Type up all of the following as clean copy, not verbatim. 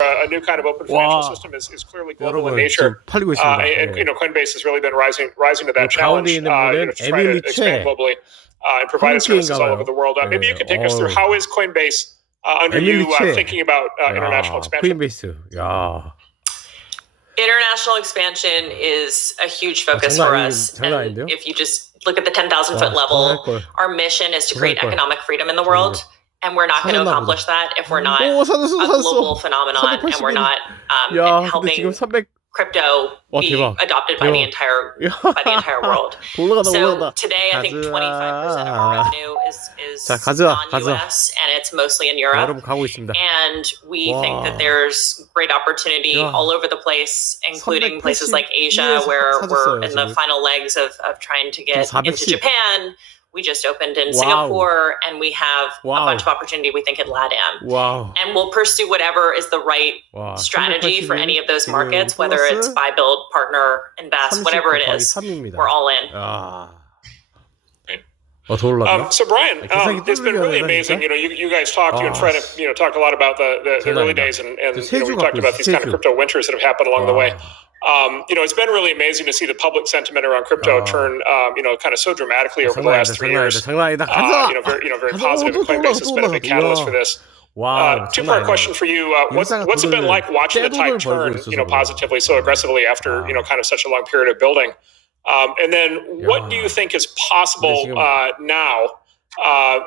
a new kind of open financial system is clearly global in nature. 팔리고 있습니다. And Coinbase has really been rising to that 가운데 challenge. 있는 분은 To try to 에밀리 expand 채 globally and provide services all over the world. Maybe you could take us through how is Coinbase under you thinking about international expansion. 코인베이스. 야. International expansion is a huge focus for us. And if you just look at the 10,000-foot level, our mission is to create economic freedom in the world. And we're not going to accomplish that if we're not a global phenomenon and we're not helping crypto be adopted by the entire world. So today, I think 25% of our revenue is non-US, and it's mostly in Europe. And we think that there's great opportunity all over the place, including places like Asia, where we're in the final legs of trying to get into Japan. We just opened in Singapore, and we have a bunch of opportunity, we think, in LATAM. And we'll pursue whatever is the right strategy for any of those markets, whether it's buy, build, partner, invest, whatever it is. We're all in. So Brian, it's been really amazing. You guys talked, you and Fred have talked a lot about the early days, and we talked about these kind of crypto winters that have happened along the way. It's been really amazing to see the public sentiment around crypto turn, kind of so dramatically over the last 3 years. Very positive. And Coinbase has been a big catalyst for this. Two-part question for you. What's it been like watching the tide turn, positively so aggressively after, kind of such a long period of building? And then what do you think is possible now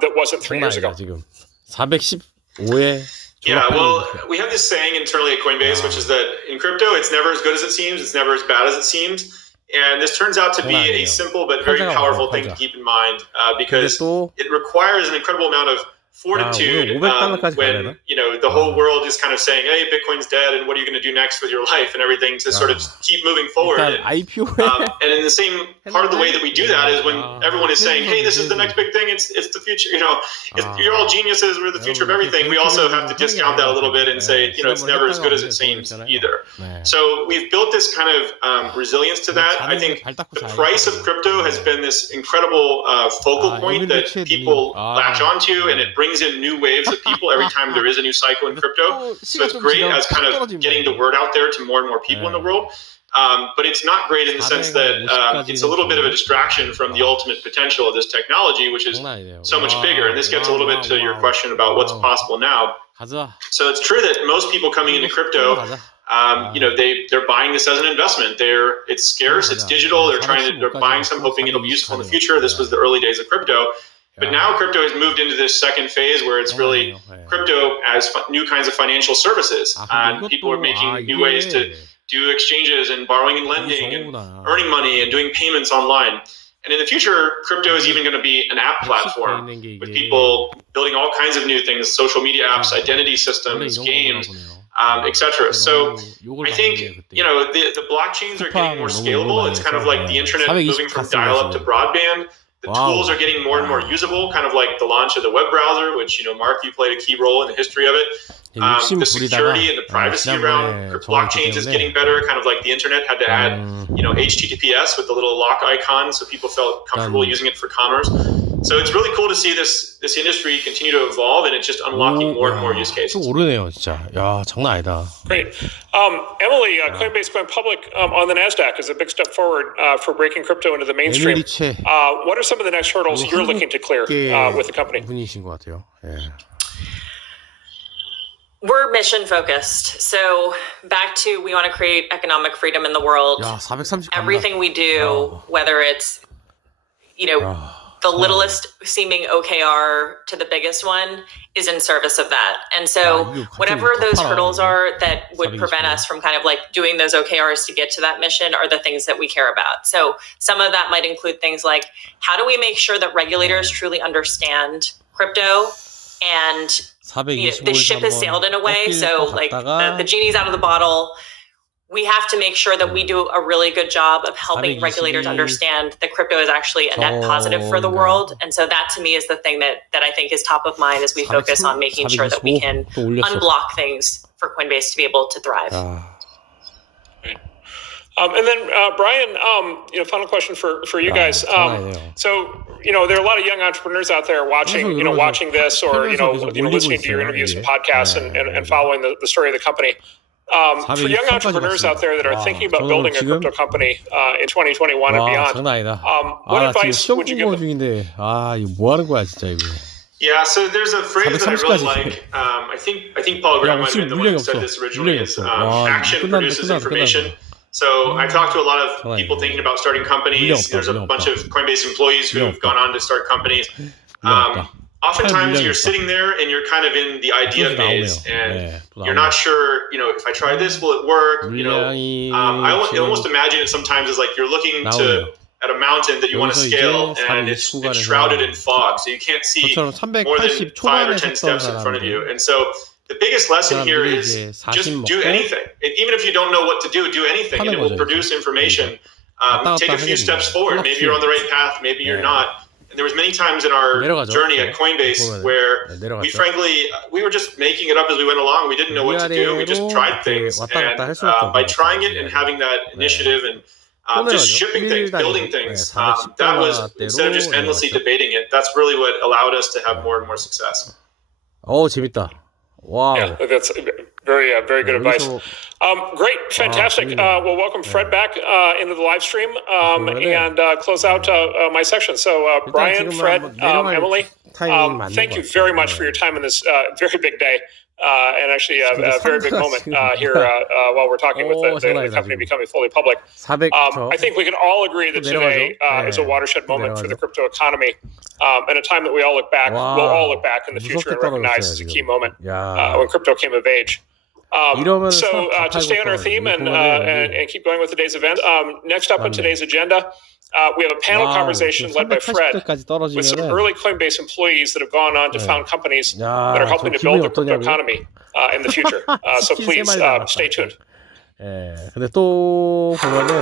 that wasn't 3 years ago? 415회 Yeah, well, we have this saying internally at Coinbase, which is that in crypto, it's never as good as it seems. It's never as bad as it seems. And this turns out to be a simple but very powerful thing to keep in mind because it requires an incredible amount of fortitude when the whole world is kind of saying, hey, Bitcoin's dead, and what are you going to do next with your life and everything to sort of keep moving forward. And in the same part of the way that we do that is when everyone is saying, hey, this is the next big thing, it's the future, you're all geniuses, we're the future of everything. We also have to discount that a little bit and say, it's never as good as it seems either. So we've built this kind of resilience to that. I think the price of crypto has been this incredible focal point that people latch onto, and it brings in new waves of people every time there is a new cycle in crypto. So it's great as kind of getting the word out there to more and more people in the world. But it's not great in the sense that it's a little bit of a distraction from the ultimate potential of this technology, which is so much bigger. And this gets a little bit to your question about what's possible now. So it's true that most people coming into crypto, they're buying this as an investment. It's scarce, it's digital. They're buying some, hoping it'll be useful in the future. This was the early days of crypto. But now crypto has moved into this second phase where it's really crypto as new kinds of financial services. And people are making new ways to do exchanges and borrowing and lending and earning money and doing payments online. And in the future, crypto is even going to be an app platform with people building all kinds of new things, social media apps, identity systems, games, etc. So I think, the blockchains are getting more scalable. It's kind of like the internet moving from dial-up to broadband. The tools are getting more and more usable, kind of like the launch of the web browser, which, Mark, you played a key role in the history of it. The security and the privacy around blockchains is getting better, kind of like the internet had to add, HTTPS with the little lock icon so people felt comfortable using it for commerce. So it's really cool to see this industry continue to evolve, and it's just unlocking more and more use cases. 오르네요, 진짜. 야, 장난 아니다. Great. Emily, Coinbase going public on the NASDAQ is a big step forward for breaking crypto into the mainstream. What are some of the next hurdles you're looking to clear with the company? 분이신 것 같아요. 예. We're mission focused. So back to, we want to create economic freedom in the world. 야, 430 Everything we do, whether it's, the littlest seeming OKR to the biggest one, is in service of that. And so whatever those hurdles are that would prevent us from kind of like doing those OKRs to get to that mission are the things that we care about. So some of that might include things like, how do we make sure that regulators truly understand crypto? And the ship has sailed in a way. So like the genie's out of the bottle. We have to make sure that we do a really good job of helping regulators understand that crypto is actually a net positive for the world. And so that to me is the thing that I think is top of mind as we focus on making sure that we can unblock things for Coinbase to be able to thrive. And then Brian, final question for you guys. So there are a lot of young entrepreneurs out there watching this, or listening to your interviews and podcasts and following the story of the company. For young entrepreneurs out there that are thinking about building a crypto company in 2021 and beyond, what advice would you give them? 이거 뭐 하는 거야 진짜 이거. Yeah, so there's a phrase that I really like. I think Paul Graham might have been the one who said this originally. Is action produces information. So I talked to a lot of people thinking about starting companies. There's a bunch of Coinbase employees who have gone on to start companies. Oftentimes you're sitting there and you're kind of in the idea phase, and you're not sure, if I try this, will it work? I almost imagine it sometimes as like you're looking at a mountain that you want to scale, and it's shrouded in fog, so you can't see more than 5 or 10 steps in front of you. And so the biggest lesson here is just do anything. Even if you don't know what to do anything, and it will produce information. Take a few steps forward. Maybe you're on the right path, maybe you're not. And there was many times in our journey at Coinbase where we were just making it up as we went along. We didn't know what to do. We just tried things. And by trying it and having that initiative and just shipping things, building things, that was, instead of just endlessly debating it, that's really what allowed us to have more and more success. 재밌다. Wow. Yeah, that's very good advice. Great, fantastic. We'll welcome Fred back into the live stream and close out my section. So Brian, Fred, Emily, thank you very much for your time in this very big day. And actually a very big moment here while we're talking with the company becoming fully public. I think we can all agree that today is a watershed moment for the crypto economy, and a time that we all look back, we'll all look back in the future and recognize as a key moment when crypto came of age. So to stay on our theme and keep going with today's event, next up on today's agenda, we have a panel conversation led by Fred with some early Coinbase employees that have gone on to found companies that are helping to build the crypto economy in the future. So please stay tuned. 근데 또 보면은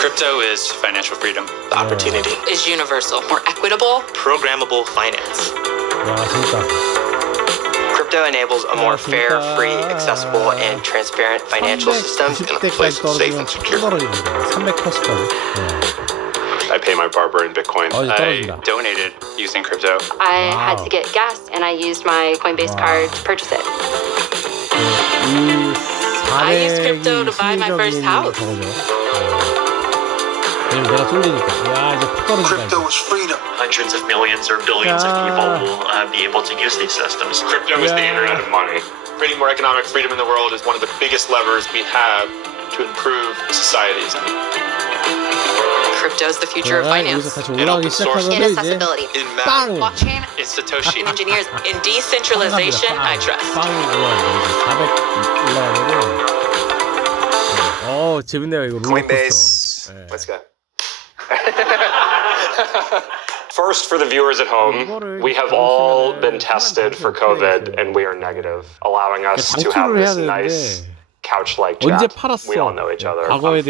crypto is financial freedom. The opportunity is universal, more equitable, programmable finance. 재밌다. Crypto enables a more fair, free, accessible, and transparent financial system in a place safe and secure. 380까지. I pay my barber in Bitcoin. I donated using crypto. I had to get gas, and I used my Coinbase card to purchase it. I used crypto to buy my first house. Crypto is freedom. Hundreds of millions or billions of people will be able to use these systems. Crypto is the internet of money. Creating more economic freedom in the world is one of the biggest levers we have to improve societies. Crypto is the future of finance. In open source, In accessibility. In Bang. math, Blockchain. in Satoshi. In engineers. In decentralization, I trust. 재밌네요 이거. Coinbase. Let's go. First, for the viewers at home, we have all been tested for COVID and we are negative, allowing us to have this nice couch-like chat. We all know each other. I'm Fred,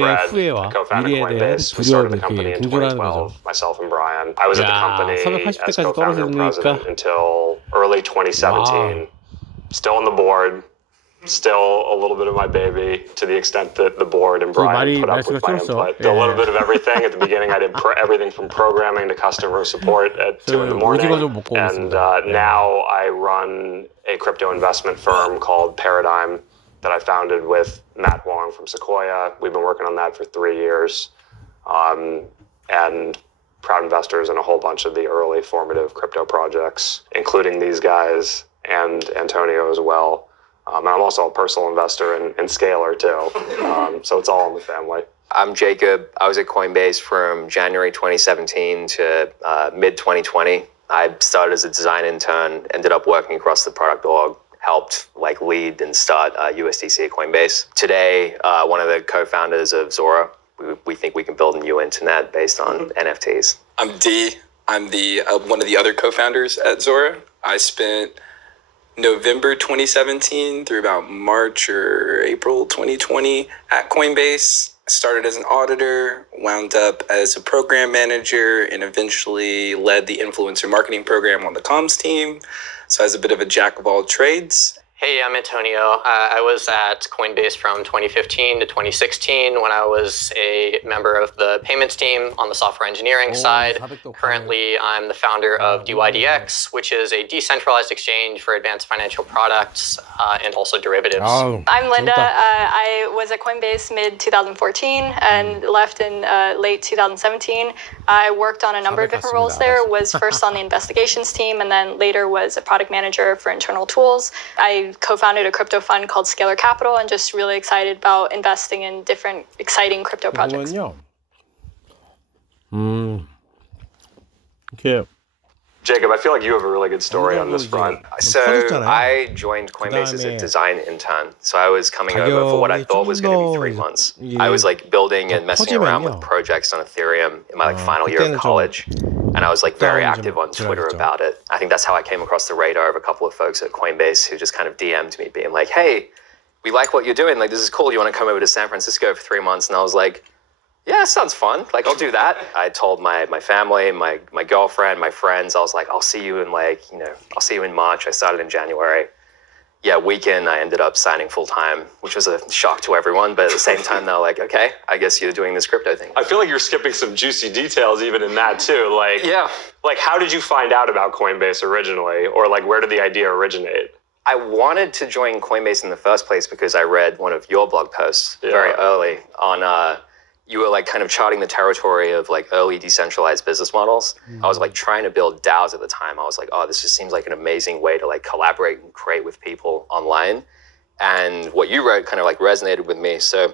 co-founder of Coinbase. We started the company in 2012, myself and Brian. I was at the company as co-founder and president until early 2017. Still on the board. Still a little bit of my baby, to the extent that the board and Brian put up with my input. A little bit of everything. At the beginning, I did everything from programming to customer support at 2 in the morning. And now I run a crypto investment firm called Paradigm that I founded with Matt Wong from Sequoia. We've been working on that for 3 years. And proud investors in a whole bunch of the early formative crypto projects, including these guys and Antonio as well. And I'm also a personal investor and scaler too. So it's all in the family. I'm Jacob. I was at Coinbase from January 2017 to mid-2020. I started as a design intern, ended up working across the product org, helped lead and start USDC at Coinbase. Today, one of the co-founders of Zora. We think we can build a new internet based on NFTs. I'm D. I'm the one of the other co-founders at Zora. I spent November 2017 through about March or April 2020 at Coinbase. Started as an auditor, wound up as a program manager, and eventually led the influencer marketing program on the comms team. So I was a bit of a jack of all trades. Hey, I'm Antonio. I was at Coinbase from 2015 to 2016 when I was a member of the payments team on the software engineering side. Currently, I'm the founder of DYDX, which is a decentralized exchange for advanced financial products and also derivatives. I'm Linda. I was at Coinbase mid-2014 and left in late 2017. I worked on a number of different roles there. Was first on the investigations team and then later was a product manager for internal tools. I co-founded a crypto fund called Scalar Capital and just really excited about investing in different exciting crypto projects. Okay. Jacob, I feel like you have a really good story on this front. So I joined Coinbase as a design intern. So I was coming over for what I thought was going to be 3 months. I was like building and messing around with projects on Ethereum in my like final year of college. And I was like very active on Twitter about it. I think that's how I came across the radar of a couple of folks at Coinbase who just kind of DM'd me being like, hey, we like what you're doing. Like, this is cool. You want to come over to San Francisco for 3 months? And I was like, yeah, sounds fun. Like, I'll do that. I told my family, my girlfriend, my friends, I was like, I'll see you in I'll see you in March. I started in January. Yeah, weekend, I ended up signing full time, which was a shock to everyone. But at the same time, they're like, okay, I guess you're doing this crypto thing. I feel like you're skipping some juicy details even in that too. Like, yeah. Like, how did you find out about Coinbase originally? Or like, where did the idea originate? I wanted to join Coinbase in the first place because I read one of your blog posts very early on, you were like kind of charting the territory of like early decentralized business models. I was like trying to build DAOs at the time. I was like, oh, this just seems like an amazing way to like collaborate and create with people online. And what you wrote kind of like resonated with me. So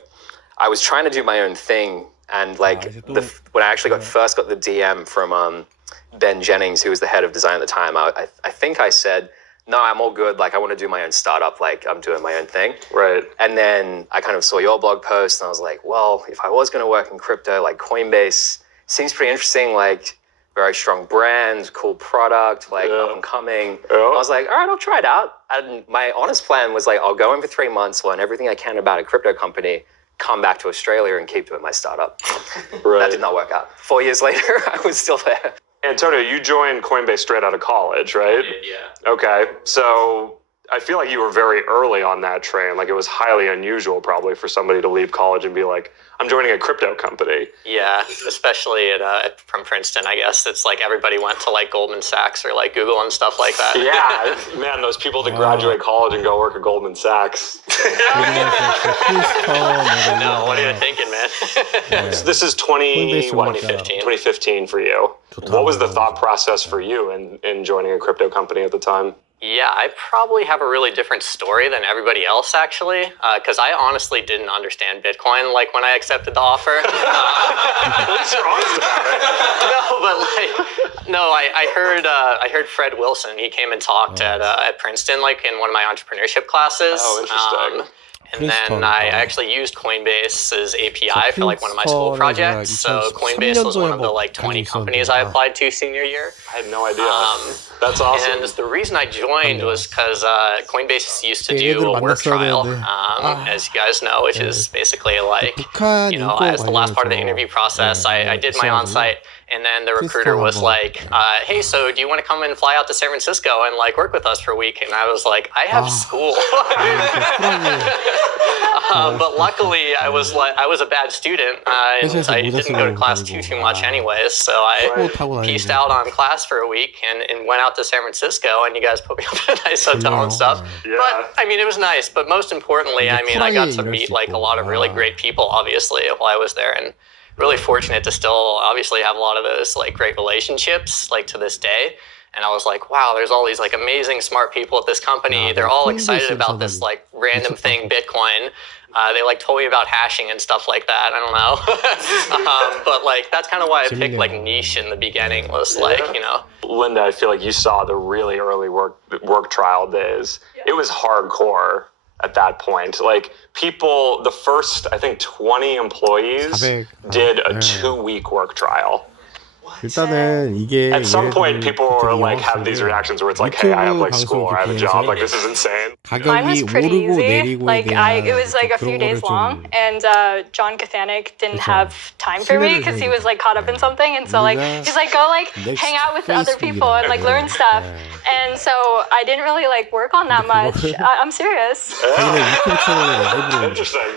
I was trying to do my own thing. And like when I actually first got the DM from Ben Jennings, who was the head of design at the time, I think I said, no, I'm all good. Like, I want to do my own startup. Like, I'm doing my own thing. Right. And then I kind of saw your blog post and I was like, well, if I was going to work in crypto, like Coinbase seems pretty interesting. Like, very strong brand, cool product, like up and coming. I was like, all right, I'll try it out. And my honest plan was like, I'll go in for 3 months, learn everything I can about a crypto company, come back to Australia and keep doing my startup. That did not work out. 4 years later, I was still there. Antonio, you joined Coinbase straight out of college, right? I did, yeah. Okay, so I feel like you were very early on that train. Like, it was highly unusual probably for somebody to leave college and be like, I'm joining a crypto company. Yeah, especially from Princeton, I guess. It's like everybody went to like Goldman Sachs or like Google and stuff like that. Yeah, man, those people that graduate college and go work at Goldman Sachs. No, what are you thinking, man? This is 2015 for you. What was the thought process for you in joining a crypto company at the time? Yeah, I probably have a really different story than everybody else, actually, because I honestly didn't understand Bitcoin like when I accepted the offer. What's your honest about it? I heard Fred Wilson. He came and talked at Princeton, like in one of my entrepreneurship classes. Oh, interesting. And then I actually used Coinbase's API for like one of my school projects. So Coinbase was one of the like 20 companies I applied to senior year. I had no idea. That's awesome. And the reason I joined was because Coinbase used to do a work trial, as you guys know, which is basically like, as the last part of the interview process, I did my on-site. And then the recruiter was like, hey, so do you want to come and fly out to San Francisco and like work with us for a week? And I was like, I have school. But luckily I was a bad student. I didn't go to class too much anyways. So I pieced out on class for a week and went out to San Francisco, and you guys put me up in a nice hotel and stuff. Yeah. But I mean, it was nice. But most importantly, I mean, I got to meet like a lot of really great people, obviously, while I was there. And really fortunate to still obviously have a lot of those like great relationships like to this day. And I was like, wow, there's all these like amazing smart people at this company. They're all excited about this like random thing, Bitcoin. They like told me about hashing and stuff like that. I don't know. But like, that's kind of why I picked like niche in the beginning, was like, Linda, I feel like you saw the really early work trial days. Yeah. It was hardcore at that point. Like, people, the first, I think 20 employees did a 2-week work trial. 일단은 이게 At some point, people are like have these reactions where it's like, "Hey, I have like school or I have a job. Like this is insane." Mine was 가격이 pretty 오르고 easy. 내리고에 Like 대한 it was like a few 그런 days 거를 long, 좀 and John Kathanik didn't have time for me because he was like caught up in something, and so like he's like, go like hang out with other people and like learn stuff. And so I didn't really like work on that much. I'm serious. Interesting.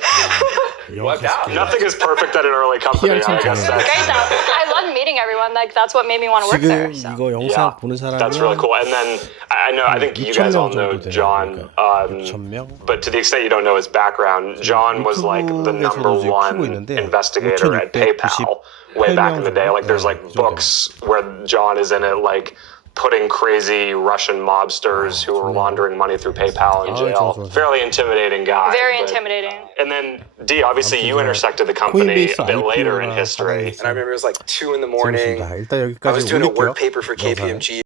Nothing is perfect at an early company. I guess that's Great though. I love meeting everyone. Like that's what made me want to work there. 지금 So. 이거 영상 보는 사람이 that's really cool. And then I think you guys all know John, 6,000명? but to the extent you don't know his background, John was like the number one investigator at PayPal way back in the day. Like there's like books where John is in it, like putting crazy Russian mobsters who were laundering money through PayPal in jail. Fairly intimidating guy. Very intimidating. And then D, obviously you intersected the company a bit later in history. And I remember it was like 2 in the morning. I was doing a work paper for KPMG.